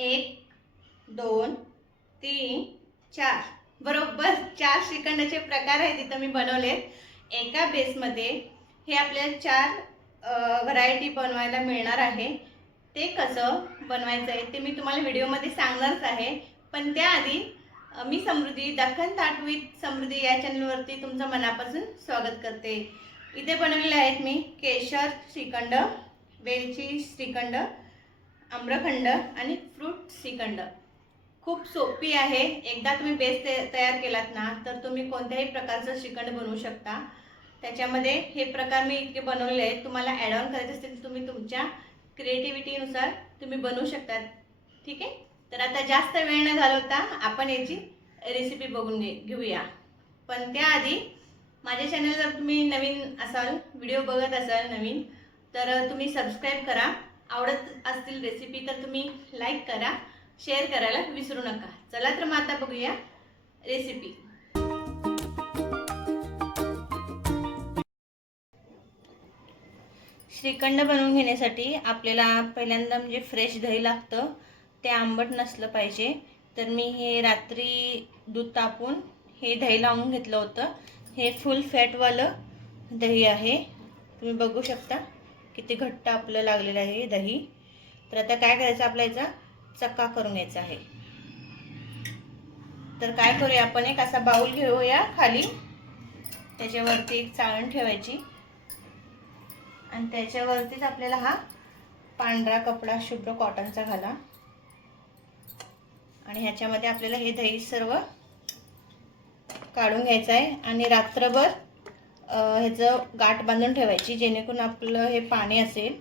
1 2 3 4 बरोबर 4 श्रीखंडाचे प्रकार आहेत इथं मी बनवले। एका बेसमध्ये हे आपल्याला 4 व्हरायटी बनवायला मिळणार आहे। ते कसं बनवायचं आहे ते मी तुम्हाला व्हिडिओमध्ये सांगणारच आहे, पण त्याआधी मी समृद्धी दख्खन थाट विथ समृद्धी या चॅनलवरती तुमचं मनापासून स्वागत करते। इथे बनवलेले आहेत मी केशर श्रीखंड, वेलची श्रीखंड, आम्रखंड आणि फ्रूट श्रीखंड। खूप सोपी आहे। एकदा तुम्ही बेस तयार केलात ना तर तुम्ही कोणत्याही प्रकारचं श्रीखंड बनवू शकता। त्याच्यामध्ये हे प्रकार मी इतके बनवले आहेत, तुम्हाला ॲड ऑन करायचे असतील तर तुम्ही तुमच्या क्रिएटिव्हिटीनुसार तुम्ही बनवू शकता। ठीक आहे, तर आता जास्त वेळ न घालवता आपण याची रेसिपी बघून घेऊया। पण त्याआधी माझ्या चॅनल जर तुम्ही नवीन असाल, व्हिडिओ बघत असाल नवीन, तर तुम्ही सबस्क्राईब करा। आवडत असतील रेसिपी तर तुम्ही लाईक करा, शेअर करायला विसरू नका। चला तर मग आता बघूया रेसिपी। श्रीखंड बनवून घेण्यासाठी आपल्याला पहिल्यांदा म्हणजे फ्रेश दही लागतं, ते आंबट नसलं पाहिजे। तर मी हे रात्री दूध तापून हे दही लावून घेतलं होतं। हे फुल फॅटवालं दही आहे, तुम्ही बघू शकता किती घट्ट आपलं लागलेलं आहे दही। तर आता काय करायचं, आपल्या याचा चक्का करून घ्यायचा आहे। तर काय करूया, आपण एक असा बाउल घेऊया खाली, त्याच्यावरती एक चाळण ठेवायची आणि त्याच्यावरतीच आपल्याला हा पांढरा कपडा शुभ्र कॉटनचा घाला आणि ह्याच्यामध्ये आपल्याला हे दही सर्व काढून घ्यायचं आहे आणि रात्रभर ह्याचं गाठ बांधून ठेवायची, जेणेकरून आपलं हे पाणी असेल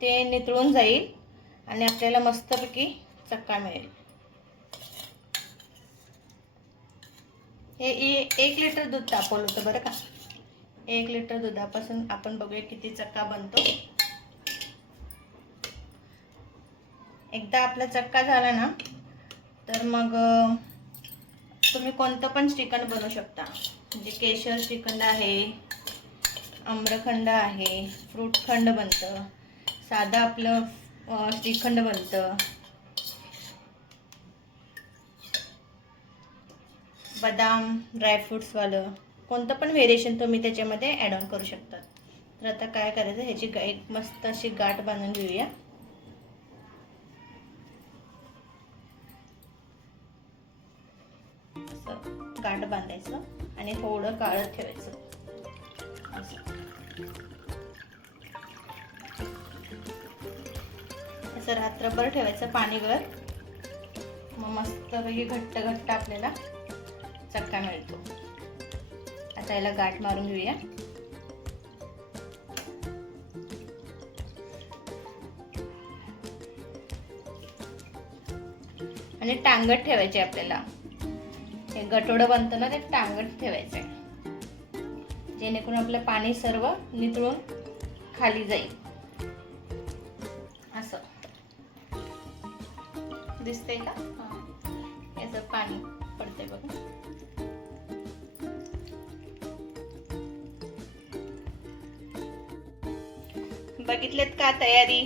ते नितळून जाईल आणि आपल्याला मस्तपैकी चक्का मिळेल। हे 1 लिटर दूध तापवलं होतं बरं का। 1 लिटर दुधापासून आपण बघूया किती चक्का बनतो। एकदा आपला चक्का झाला ना तर मग तुम्ही कोणतं पण श्रीखंड बनवू शकता। म्हणजे केशर श्रीखंड आहे, आम्रखंड आहे, फ्रूटखंड बनतं, साधं आपलं श्रीखंड बनतं, बदाम ड्रायफ्रूट्सवालं कोणतं पण व्हेरिएशन तुम्ही त्याच्यामध्ये ॲड ऑन करू शकता। तर आता काय करायचं, ह्याची एक मस्त अशी गाठ बांधून घेऊया। असं गाठ बांधायचं आणि थोडं काढत ठेवायचं असं रात्रभर ठेवायचं पाणी गळत। मग मस्तपैकी घट्ट घट्ट आपल्याला चक्का मिळतो। आता याला गाठ मारून घेऊया आणि टांगत ठेवायचे आपल्याला। हे गठोडं बनतं ना, ते टांगत ठेवायचं आहे, जेणेकरून आपलं पाणी सर्व नितळून खाली जाईल। असं दिसतंय का? याचं पाणी पडतंय बघा। बघितलेत का तयारी?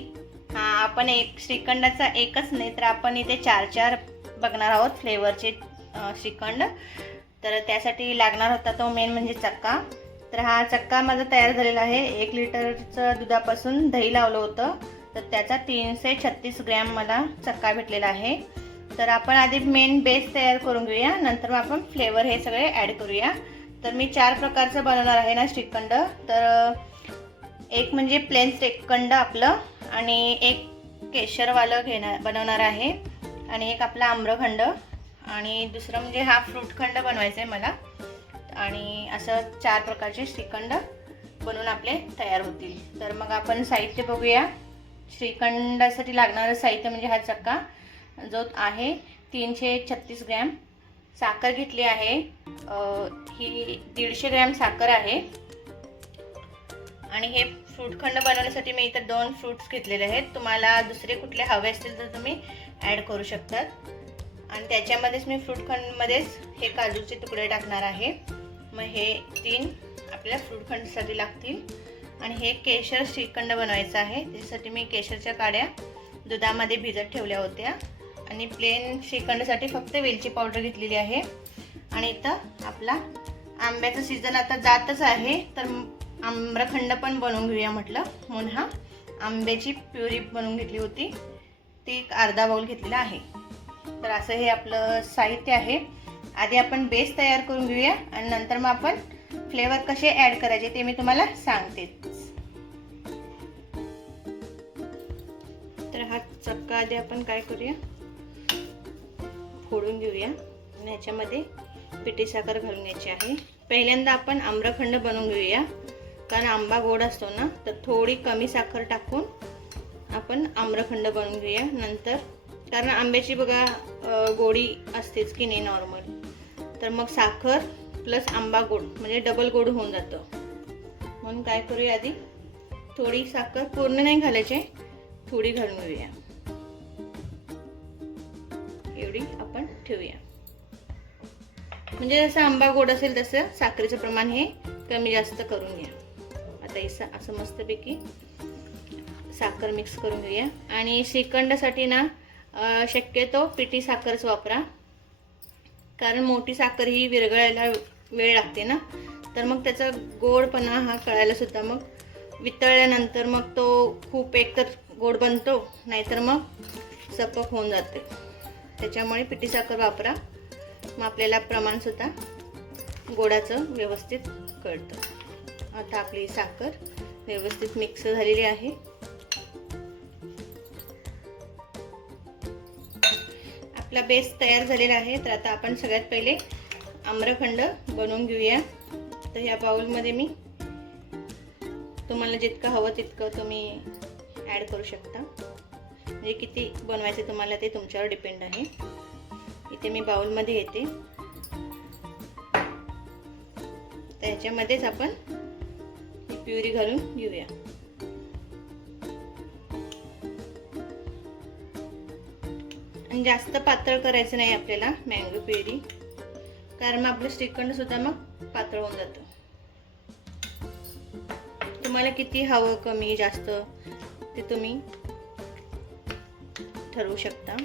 आपण एक श्रीखंडाचा एकच नाही तर आपण इथे 4 बघणार आहोत फ्लेवरचे श्रीखंड। तर त्यासाठी लागणार होता तो मेन म्हणजे चक्का। तर हा चक्का माझा तयार झालेला आहे। 1 लिटरचं दुधापासून दही लावलं होतं, तर त्याचा 336 ग्रॅम मला चक्का भेटलेला आहे। तर आपण आधी मेन बेस तयार करून घेऊया, नंतर मग आपण फ्लेवर हे सगळे ॲड करूया। तर मी 4 प्रकारचं बनवणार आहे ना श्रीखंड। तर एक म्हणजे प्लेन श्रीखंड आपलं, आणि एक केशरवालं बनवणार आहे, आणि एक आपला आम्रखंड, आणि दुसरं म्हणजे हा फ्रूटखंड बनवायचा आहे मला। आणि असं 4 प्रकारचे श्रीखंड बनवून आपले तयार होतील। तर मग आपण साहित्य बघूया। श्रीखंडासाठी लागणारं साहित्य म्हणजे हा चक्का जो आहे 336 ग्रॅम, साखर घेतली आहे, ही 150 ग्रॅम साखर आहे, आणि हे फ्रूटखंड बनवण्यासाठी मी इतर 2 फ्रूट्स घेतलेले आहेत। तुम्हाला दुसरे कुठले हवे असतील तर तुम्ही ॲड करू शकतात। आणि त्याच्यामध्येच मी फ्रूटखंडमध्येच हे काजूचे तुकडे टाकणार आहे। मग हे 3 आपल्याला फ्रूटखंडसाठी लागतील। आणि हे केशर श्रीखंड बनवायचं आहे, त्याच्यासाठी मी केशरच्या काड्या दुधामध्ये भिजत ठेवल्या होत्या, आणि प्लेन श्रीखंडसाठी फक्त वेलची पावडर घेतलेली आहे. आणि इथं आपला आंब्याचं सीझन आता जातच आहे, तर आम्रखंड पण बनवून घेऊया म्हटलं, म्हणून हा आंब्याची प्युरी बनवून घेतली होती, ती एक अर्धा बाउल घेतलेला आहे. तर असं हे आपलं साहित्य आहे. आधी आपण बेस तयार करून घेऊया आणि नंतर मग आपण फ्लेवर कसे ॲड करायचे ते मी तुम्हाला सांगते. तर हा चक्का आधी आपण काय करूया, फोडून घेऊया आणि ह्याच्यामध्ये पिठी साखर घालून घ्यायची आहे. पहिल्यांदा आपण आम्रखंड बनवून घेऊया, कारण आंबा गोड असतो ना, तर थोडी कमी साखर टाकून आपण आम्रखंड बनवून घेऊया नंतर, कारण आंब्याची बघा गोडी असतेच की नाही नॉर्मल, तर मग साखर प्लस आंबा गोड म्हणजे डबल गोड होऊन जातं. म्हणून काय करूया, आधी थोडी साखर पूर्ण नाही घालायची, थोडी घालून घेऊया, एवढी आपण ठेवूया. म्हणजे जसं आंबा गोड असेल तसं साखरेचं प्रमाण हे कमी जास्त करून घ्या. आता असं मस्तपैकी साखर मिक्स करून घेऊया. आणि श्रीखंडासाठी ना शक्यतो पिठी साखरच वापरा, कारण मोठी साखर ही विरघळायला वेळ लागते ना, तर मग त्याचा गोडपणा हा कळायला सुद्धा मग वितळल्यानंतर मग तो खूप एकतर गोड बनतो, नाहीतर मग सपक होऊन जाते. त्याच्यामुळे पिठी साखर वापरा, मग आपल्याला प्रमाणसुद्धा गोडाचं व्यवस्थित कळतं. आता आपली साखर व्यवस्थित मिक्स झालेली आहे. आपला बेस तयार झालेला आहे. तर आता आपण सगळ्यात पहिले आम्रखंड बनवून घेऊया. तर ह्या बाउलमध्ये मी तुम्हाला जितकं हवं तितकं तुम्ही ॲड करू शकता, म्हणजे किती बनवायचे तुम्हाला ते तुमच्यावर डिपेंड आहे. इथे मी बाउलमध्ये घेते, तर ह्याच्यामध्येच आपण ही प्युरी घालून घेऊया. आणि जास्त पातळ करायचं नाही आपल्याला मँगो प्युरी, कारण मग आपलं श्रीखंड सुद्धा मग पातळ होऊन जातं. तुम्हाला किती हवं कमी जास्त ते तुम्ही ठरवू शकता.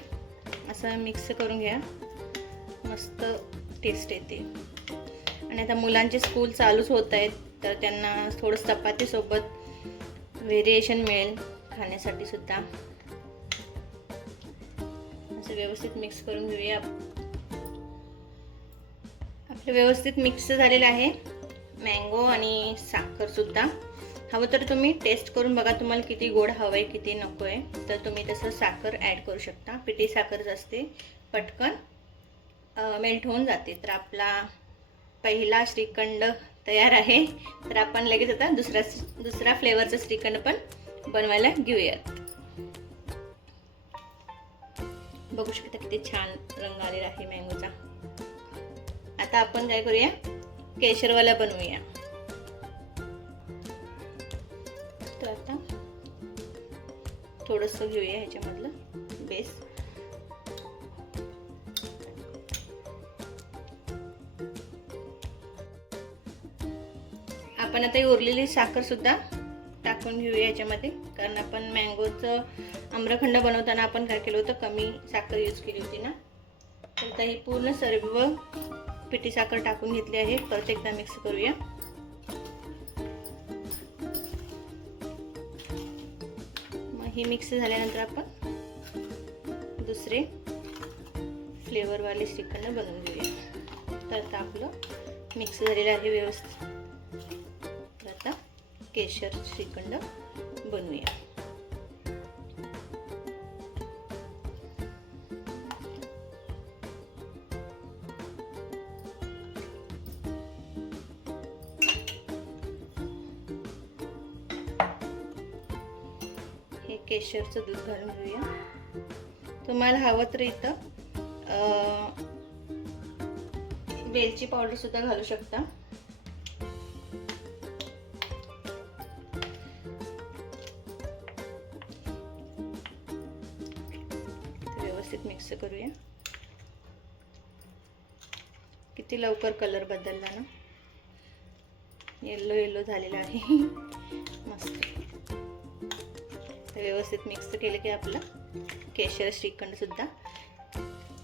असं मिक्स करून घ्या, मस्त टेस्ट येते. आणि आता मुलांचे स्कूल चालूच होत आहेत, तर त्यांना थोडं चपातीसोबत व्हेरिएशन मिळेल खाण्यासाठी सुद्धा. असं व्यवस्थित मिक्स करून घेऊया. आपलं व्यवस्थित मिक्स झालेलं आहे मँगो आणि साखर सुद्धा. हवं तर तुम्ही टेस्ट करून बघा, तुम्हाला किती गोड हवं आहे किती नको आहे, तर तुम्ही तसं साखर ॲड करू शकता. पिठी साखरच असते, पटकन मेल्ट होऊन जाते. तर आपला पहिला श्रीखंड तयार आहे. तर आपण लगेच आता दुसरा फ्लेवरचा श्रीखंड पण बनवायला घेऊयात. बघू शकता किती छान रंग आलेला आहे मँगोचा. आता आपण काय करूया, केशरवाला बनवूया. तर आता थोडंसं घेऊया ह्याच्यामधलं बेस. आपण आता उरलेली साखर सुद्धा टाकून घेऊया ह्याच्यामध्ये, कारण आपण मँगोचं आम्रखंड बनवताना आपण काय केलं होतं, कमी साखर यूज केली होती ना. तर आता ही पूर्ण सर्व पिठी साखर टाकून घेतली आहे. परत एकदा मिक्स करूया. मग ही मिक्स झाल्यानंतर आपण दुसरे फ्लेवरवाले श्रीखंड बनवून घेऊया. तर आता आपलं मिक्स झालेलं आहे व्यवस्थित. तर आता केशर श्रीखंड बनवूया. हे केशरचं दूध घालून घेऊया. तुम्हाला हवं तर इथं वेलची पावडर सुद्धा घालू शकता. व्यवस्थित मिक्स करूया. किती लवकर कलर बदलला ना, येलो येलो झालेला आहे मस्त. तर व्यवस्थित मिक्स केलं की आपलं केशर श्रीखंड सुद्धा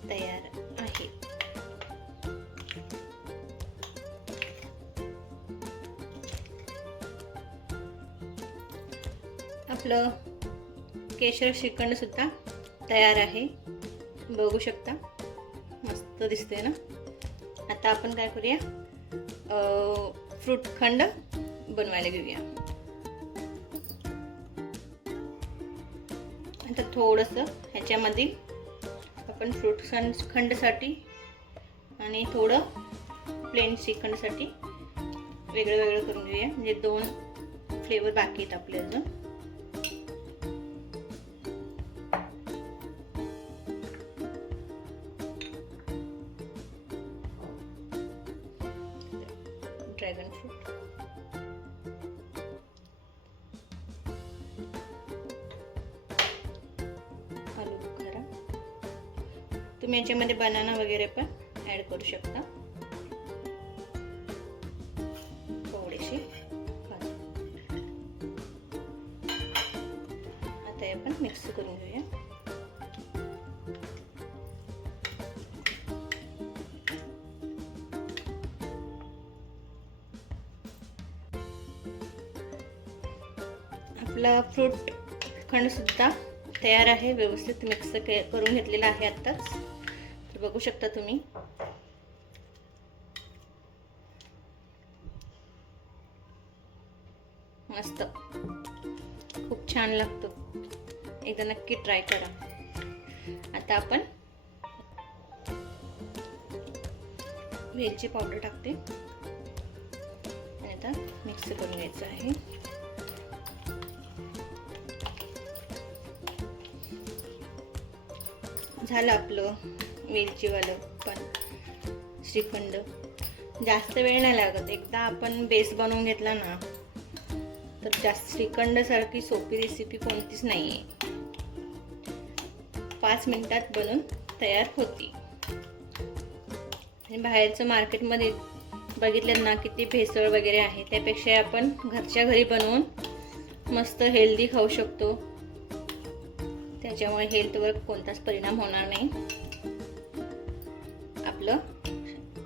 तयार आहे. आपलं केशर श्रीखंड सुद्धा तयार आहे. बघू शकता, मस्त दिसते ना. आता आपण काय करूया, फ्रूट खंड बनवायला घेऊया. आता थोडंसं ह्याच्यामध्ये आपण फ्रूट खंडसाठी आणि थोडं प्लेन श्रीखंडसाठी वेगळं वेगळं करून घेऊया. म्हणजे 2 फ्लेवर बाकी आहेत आपले अजून. ड्रॅगन फ्रूट, आलू बुखारा. तुम्ही याच्यामध्ये बनाना वगैरे पण ऍड करू शकता. थोडीशी आता हे आपण मिक्स करून घेऊया. आपला फ्रूट खंड सुद्धा तयार आहे. व्यवस्थित मिक्स करून घेतलेला आहे आत्ताच. तर बघू शकता तुम्ही. मस्त, खूप छान लागतो. एकदा नक्की ट्राय करा. आता आपण वेलची पावडर टाकते आणि आता मिक्स करून घ्यायचं आहे. झालं आपलं वेलचीवालं पण श्रीखंड. जास्त वेळ नाही लागत. एकदा आपण बेस बनवून घेतला ना तर जास्त श्रीखंड सारखी सोपी रेसिपी कोणतीच नाही आहे. 5 मिनिटात बनून तयार होती. आणि बाहेरचं मार्केटमध्ये बघितलं ना किती भेसळ वगैरे आहे, त्यापेक्षा आपण घरच्या घरी बनवून मस्त हेल्दी खाऊ शकतो. त्याच्यामुळे हेल्थवर कोणताच परिणाम होणार नाही. आपलं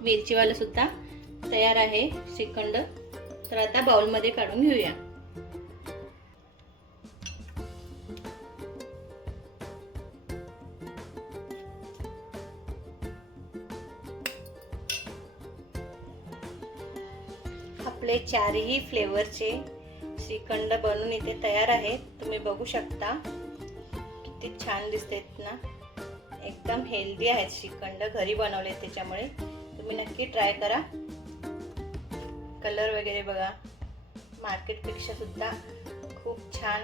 वेलचीवालं सुद्धा तयार आहे श्रीखंड. तर आता बाउलमध्ये काढून घेऊया. आपले 4ही फ्लेवरचे श्रीखंड बनून इथे तयार आहेत. तुम्ही बघू शकता किती छान दिसतात ना. एकदम हेल्दी आहेत श्रीखंड, घरी बनवले त्याच्यामुळे तुम्ही नक्की ट्राय करा. कलर वगैरे बघा, मार्केटपेक्षा सुद्धा खूप छान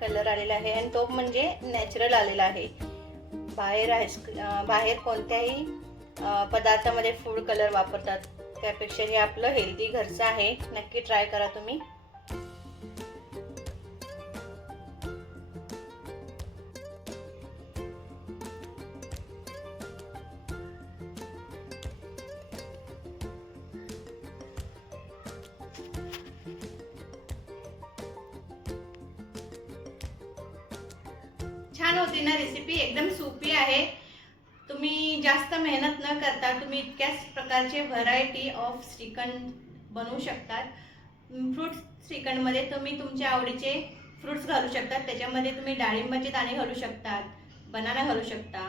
कलर आलेला आहे. आणि तो म्हणजे नॅचरल आलेला आहे. बाहेर कोणत्याही पदार्थामध्ये फूड कलर वापरतात, त्यापेक्षा हे आपलं हेल्दी घरचं आहे. नक्की ट्राय करा तुम्ही. छान होती ना रेसिपी. एकदम सोपी आहे. तुम्ही जास्त मेहनत न करता तुम्ही इतक्याच प्रकारचे व्हरायटी ऑफ श्रीखंड बनवू शकतात. फ्रूट श्रीखंडमध्ये तुम्ही तुमच्या आवडीचे फ्रूट्स घालू शकतात. त्याच्यामध्ये तुम्ही डाळिंबाचे दाणे घालू शकतात, बनाना घालू शकता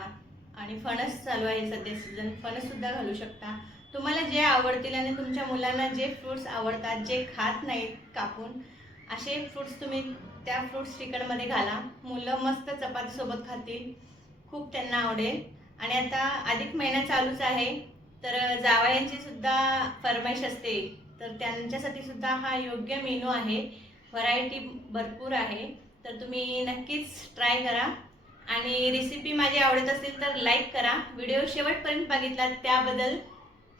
आणि फणस चालू आहे सध्या सीझन, फणस सुद्धा घालू शकता. तुम्हाला जे आवडतील आणि तुमच्या मुलांना जे फ्रूट्स आवडतात, जे खात नाहीत कापून, असे फ्रूट्स तुम्ही त्या फ्रूट श्रीखंडमध्ये घाला. मुलं मस्त चपातीसोबत खातील, खूप त्यांना आवडेल. आणि आता अधिक महिना चालूच आहे, तर जावयांची सुद्धा फरमाईश असते, तर त्यांच्यासाठी सुद्धा हा योग्य मेनू आहे. व्हरायटी भरपूर आहे. तर तुम्ही नक्कीच ट्राय करा. आणि रेसिपी माझी आवडत असेल तर लाईक करा. व्हिडिओ शेवटपर्यंत बघितला त्याबद्दल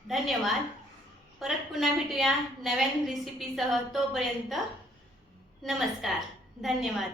धन्यवाद. परत पुन्हा भेटूया नवीन रेसिपीसह. तोपर्यंत नमस्कार, धन्यवाद.